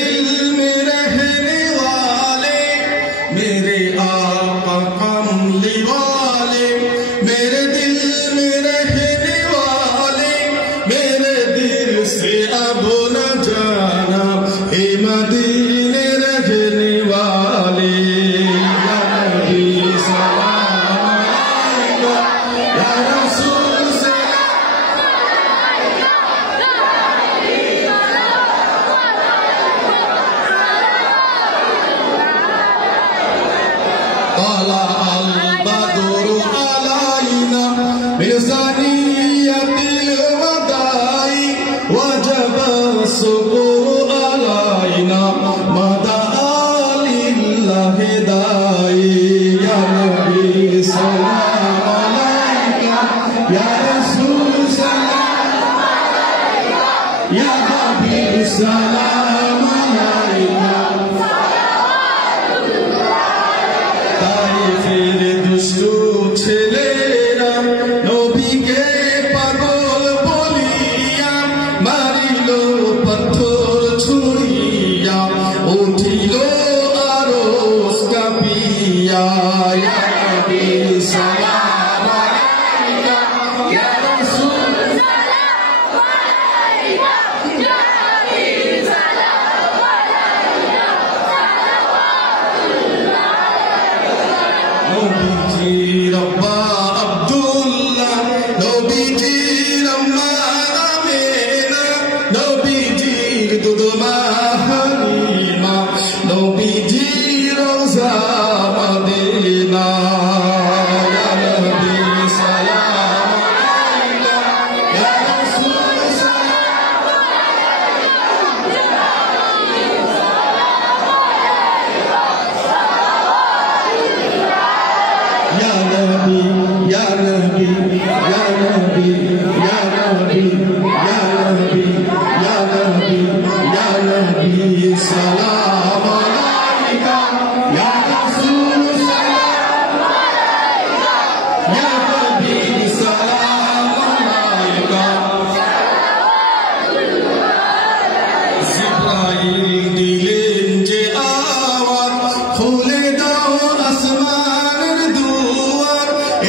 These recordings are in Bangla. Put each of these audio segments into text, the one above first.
दिल में रहने वाले मेरे आका कमली वाले, मेरे दिल में रहने वाले, मेरे दिल से अब न जाना हे मदीने रहने वाले। या नबी सलाम अलैका, या रसूल طلع البدر علينا من ثنية الوداع وجب الصبر علينا ما دعا لله داعي. يا نبي سلام عليك، يا رسول سلام عليك، يا حبيب سلام عليك। তাইফের দুষ্টু ছেলেরা নবীকে পাগল বলিয়া মারিল পাথর ছুঁড়িয়া, উঠিল আরশ কাঁপিয়া। ইয়া নবী সালাম আলাইকা, ইয়া রাসূল সালাম আলাইকা, ইয়া হাবিব সালাম আলাইকা। নবীজির আব্বা আব্দুল্লাহ, নবীজির আম্মা আমিনা, নবীজির দুধমা হালিমা, নবীজির রওজা মদিনা। ইয়া নবী সালাম আলাইকা, ইয়া রাসূল সালাম আলাইকা, ইয়া হাবিব সালাম আলাইকা। يا نبي يا نبي يا نبي يا نبي يا نبي يا نبي يا نبي سلام عليك، يا رسول سلام عليك، يا حبيب سلام عليك। জিবরাইল দিলেন যে আওয়াজ, খুলে দাও আসমানের দুয়ার,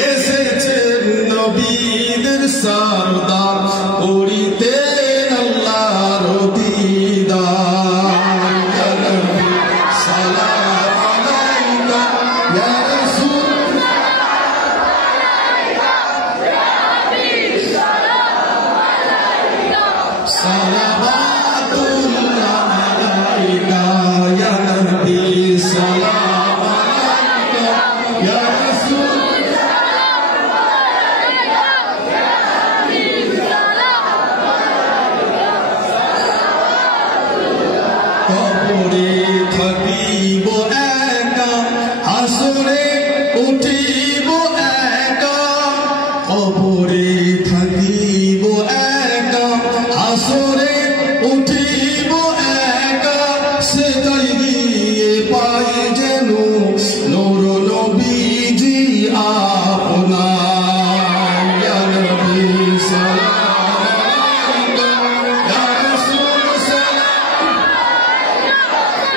এসেছেন নবীদের সরদার, করিতেন আল্লাহর দিদার। ইয়া নবী সালাম আলাইকা, ইয়া রাসূল সালাম আলাইকা, ইয়া হাবিব সালাম আলাইকা। সালাওয়াতুল্লাহ আলাইকা, ইয়া নবী সালাম আলাইকা, ইয়া রাসূল সালাম আলাইকা, ইয়া হাবিব সালাম আলাইকা। কবরে থাকিব একা, হাসরে উঠিব একা, কবরে থাকিব একা, হাসরে উঠিব একা, সেটাই গিয়ে পাই যেন নূর নবীজি আপনার। ইয়া নবী সালাম আলাইকা, ইয়া রাসূল সালাম আলাইকা,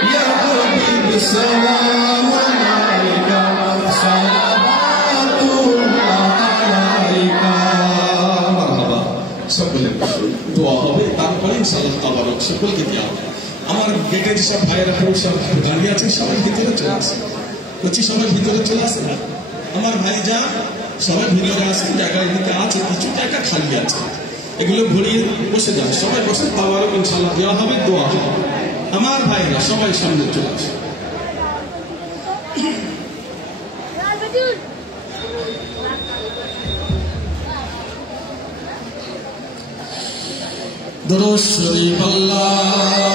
ইয়া হাবিব সালাম আলাইকা। সালাওয়াতুল্লাহ আলাইকা। মারহাবা। সকলে দোয়া হবে, তারপরে ইনশাআল্লাহ তাবারক সকলকে দেওয়া হবে। আমার গেটের সব ভাইয়েরা সব দাঁড়িয়ে আছেন, সবাই ভিতরে চলে আসে, বলছি সবাই ভিতরে চলে আসে। আমার ভাই যা সবাই ভিতরে আসেন, জায়গা এদিকে আছে, কিছু জায়গা খালি আছে, এগুলো ভরিয়ে বসে যান, সবাই বসে তাবারক ইনশাআল্লাহ দেওয়া হবে, দোয়া হবে। আমার ভাইরা সবাই সামনে চলে আসে। দুরূদ শরীফ আল্লাহ